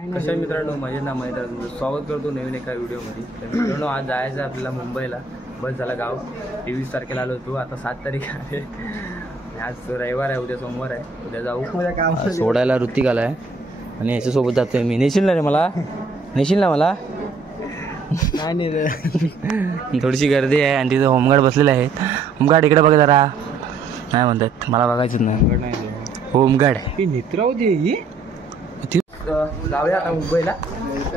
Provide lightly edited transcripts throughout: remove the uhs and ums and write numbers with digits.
कशा मित्रांनो, मजेत ना मजेत तुमचं स्वागत करतो नवीन एका व्हिडिओमध्ये. तर मित्रांनो, आज जायचं आपल्याला मुंबईला. बस झाला गाव. 23 तारखेला आलो होतो, आता 7 तारीख आहे. आज रविवार आहे, उद्या सोमवार आहे. उद्या जाऊ सोडायला. ऋतिक आला आहे आणि याच्यासोबत जातोय मी. नेशील ना रे मला? नेशील ना मला? नाही रे. थोडीशी गर्दी आहे आणि तिथं होमगार्ड बसलेले आहेत. होमगार्ड इकडे बघा जरा. नाही म्हणतात, मला बघायचं नाही. होमगार्ड नेत्रावती जाऊया आता मुंबईला.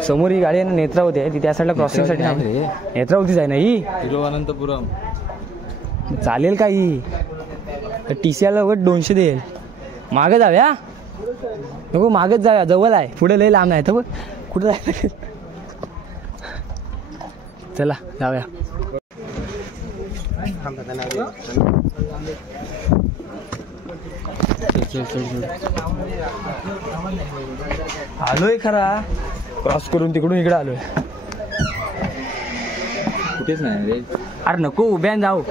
समोर ही गाडी आहे ना, नेत्रावती आहे. ती त्या साईडला क्रॉसिंगसाठी थांबली. नेत्रावतीच आहे ना ही? तिरुवनंतपुरम. चालेल का ही? TCL वगैरे 200 देईल. मागे जाऊया नको, मागेच जाऊया, जवळ आहे. पुढे लई लांब नाही तर कुठं जायला. चला जाऊया. आलोय खरा, क्रॉस करून तिकडून इकडे आलोय. कुठेच नाही रे. अरे नको, उभ्यान जाऊ.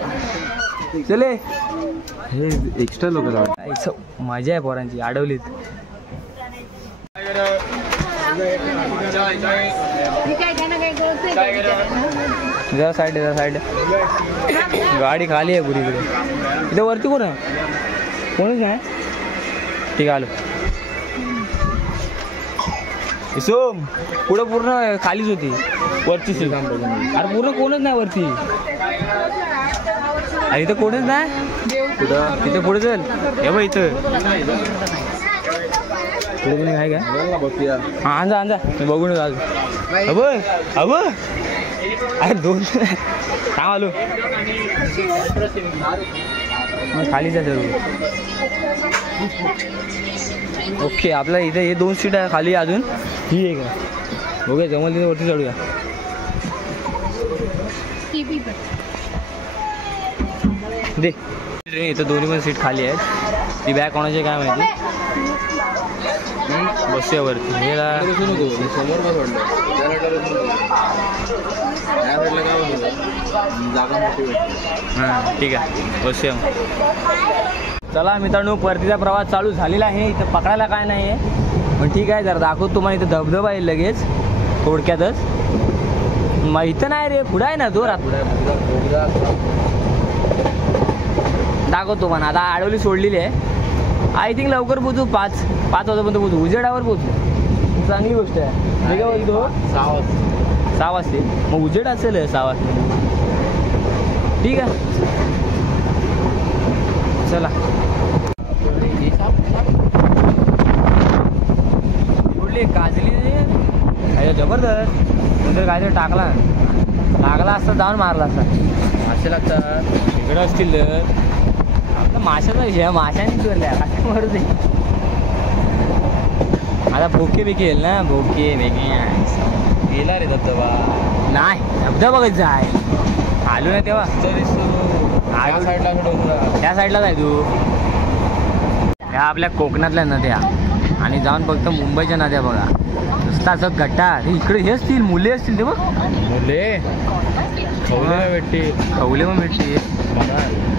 चले. हे एक्स्ट्रा लोक मजा आहे पोरांची. अडवलीत. जरा साईड जरा साईड. गाडी खाली आहे पुरी इकडे. इथे वरती कोण आहे? कोणच नाही. ठीक आहे, आलो. सोम पुढं पूर्ण खालीच होती वरची सीट. अरे पूर्ण कोणच नाही वरती. अरे इथं कोणच नाही. कुठं? तिथे पुढे चल. हे बघ इथं पुढे कोणी आहे का? हां, आणजा आणजा, मी बघून आज. अब अरे दोन थांब, आलो. खालीच आहे सर्व. ओके, आपल्या इथे हे 2 सीट आहे खाली. अजून ही एक आहे. ओके, जमल तिथे वरती चढूया. दे इथं दोन्ही पण सीट खाली आहेत. ती बॅग कोणाची काय माहिती. बसूया वरती. समोर हां, ठीक आहे, बसूया मग. चला मित्रांनो, परतीचा प्रवास चालू झालेला आहे. इथं पकडायला काय नाही आहे, पण ठीक आहे. जरा दाखवतो तुम्हाला. इथं धबधबा आहे लगेच थोडक्यातच. मग इथं नाही रे, पुढं आहे ना जोरात. दाखवतो पण. आता आडवली सोडलेली आहे. आय थिंक लवकर पोचू. 5 वाजेपर्यंत पोचू. उजेडावर पोचू. चांगली गोष्ट आहे. मी काय बोलतो, 6 वाजते. मग उजेड असेल 6 वाजता. ठीक आहे, चला. कुठली काजली जबरदस्त. नंतर काहीतरी लागला असता, जाऊन मारला असता. मासे लागतात इकडं असतील. आपला माशाचा विषय, माशाने चोरल्या मरू दे. आता भोके बिके येईल ना. भोके बेके गेला रे धबधबा. नाही, धबधबा बघायचा आहे. आलो ना तेव्हा. त्या साईडला जाय तू. ह्या आपल्या कोकणातल्या नद्या आणि जाऊन फक्त मुंबईच्या नद्या बघा. नुसता असं गट्टा. इकडे हे असतील, मुले असतील ते बघ. मुले खवले मग भेटते.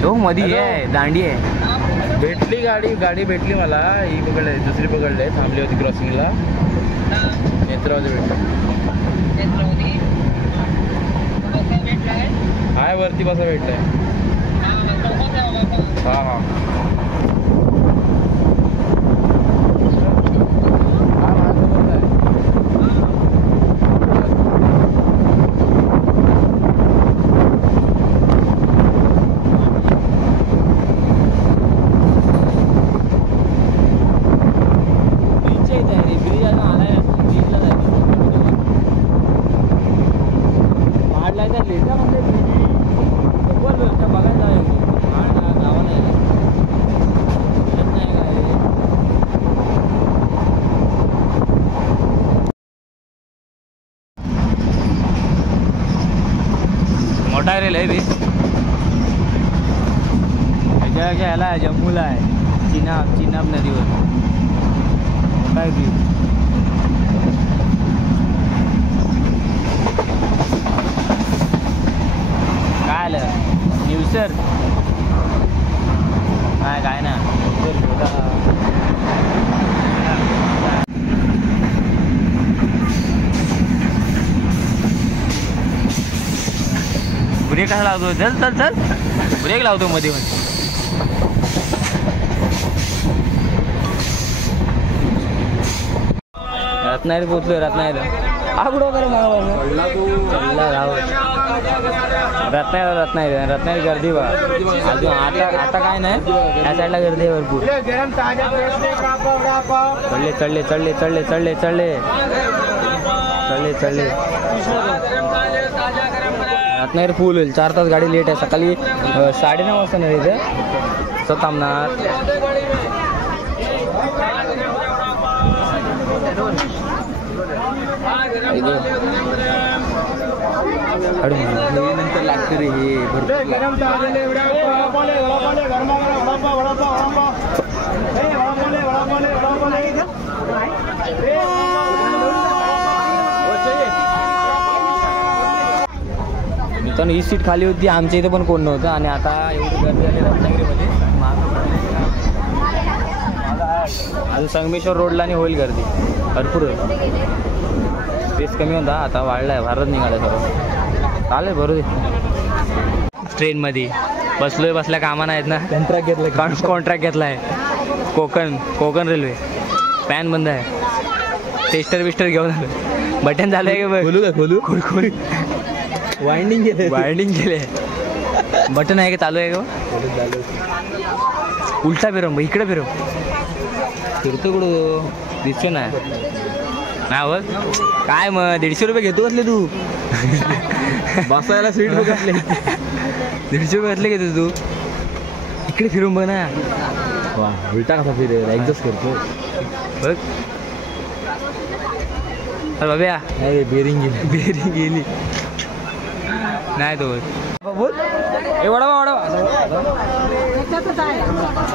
तो मध्ये आहे, दांडी आहे. भेटली गाडी भेटली मला. ही पकडली, दुसरी पकडली, थांबली होती क्रॉसिंगला. नेत्रावती भेटली. हाय वरती बसा भेटलंय. हां हां. मोठा रेल आहे. ह्याला जम्मूला आहे. चिनाब नदीवर मोठा आहे. काय आलं न्यूजर? काय ना ब्रेक कसा लावतो? चल चल चल, ब्रेक लावतो मध्ये मध्ये. रत्नागिरी पोचलोय. रत्नागिरी आगडो कर रत्नागिरी गर्दी बा. अजून आता काय नाही, या साईडला गर्दी आहे भरपूर. चढले चढले चढले चढले चढले चढले चढले. रत्नागिरी फुल होईल. 4 तास गाडी लेट आहे. सकाळी 9:30 वाजता नाही इथे तर थांबणार. नंतर लागते रे हे. मित्रांनो ही सीट खाली होती. आमच्या इथे पण कोण नव्हतं आणि आता एवढी गर्दी झाली रत्नागिरीमध्ये. अजून संगमेश्वर रोडला आणि होईल गर्दी भरपूर होईल. स्पेस कमी होता, आता वाढला आहे. भारत निघाला सर्व. चालेल बरोबर. ट्रेनमध्ये बसल्या कामा नाहीत ना. कॉन्ट्रॅक्ट घेतला आहे. कोकण रेल्वे. फॅन बंद आहे. टेस्टर घेऊन आलो. बटन झालं आहे का? खोलू वाइंडिंग केले. बटन आहे का? चालू आहे का? उलटा फिरव, इकडे फिरव. फिरतो कुठं दिसतो ना. बघ काय मग 150 रुपये घेतो असले तू. बसायला सीट बघितले. 150 रुपये घेतले घेतो तू. इकडे फिरून बघ ना. वा उलटा कसा फिरेल. ॲडजस्ट करतो बघ. बाब्या बेरिंग गेली नाही तो. बोल एवढा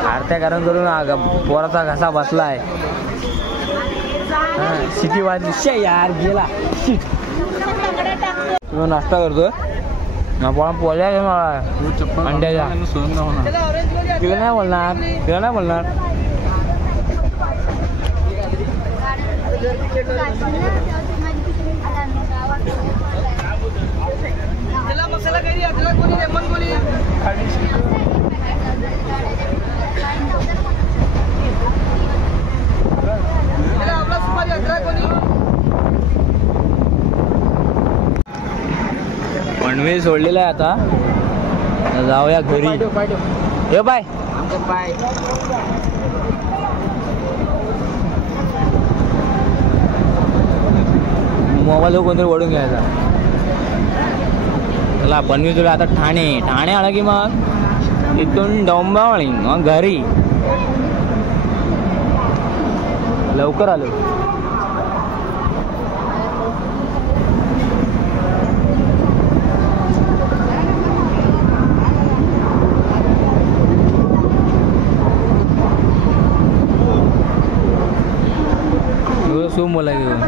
आरत्या कारण करून पोराचा घसा बसलाय. शिटी वाजली यार. गेला तुम्ही नाश्ता करतोय ना. पोळ्या मला अंड्याच्या. तिला नाही बोलणार. पनवेल सोडलेला आहे. आता जाऊया घरी. ये बाय. मोबाईल कोणतरी ओढून घ्यायचा. चला पनवेल सोडलं आता ठाणे आला की मग इथून डोंबिवली मग घरी. लवकर आलो. सूम बोला घेऊन.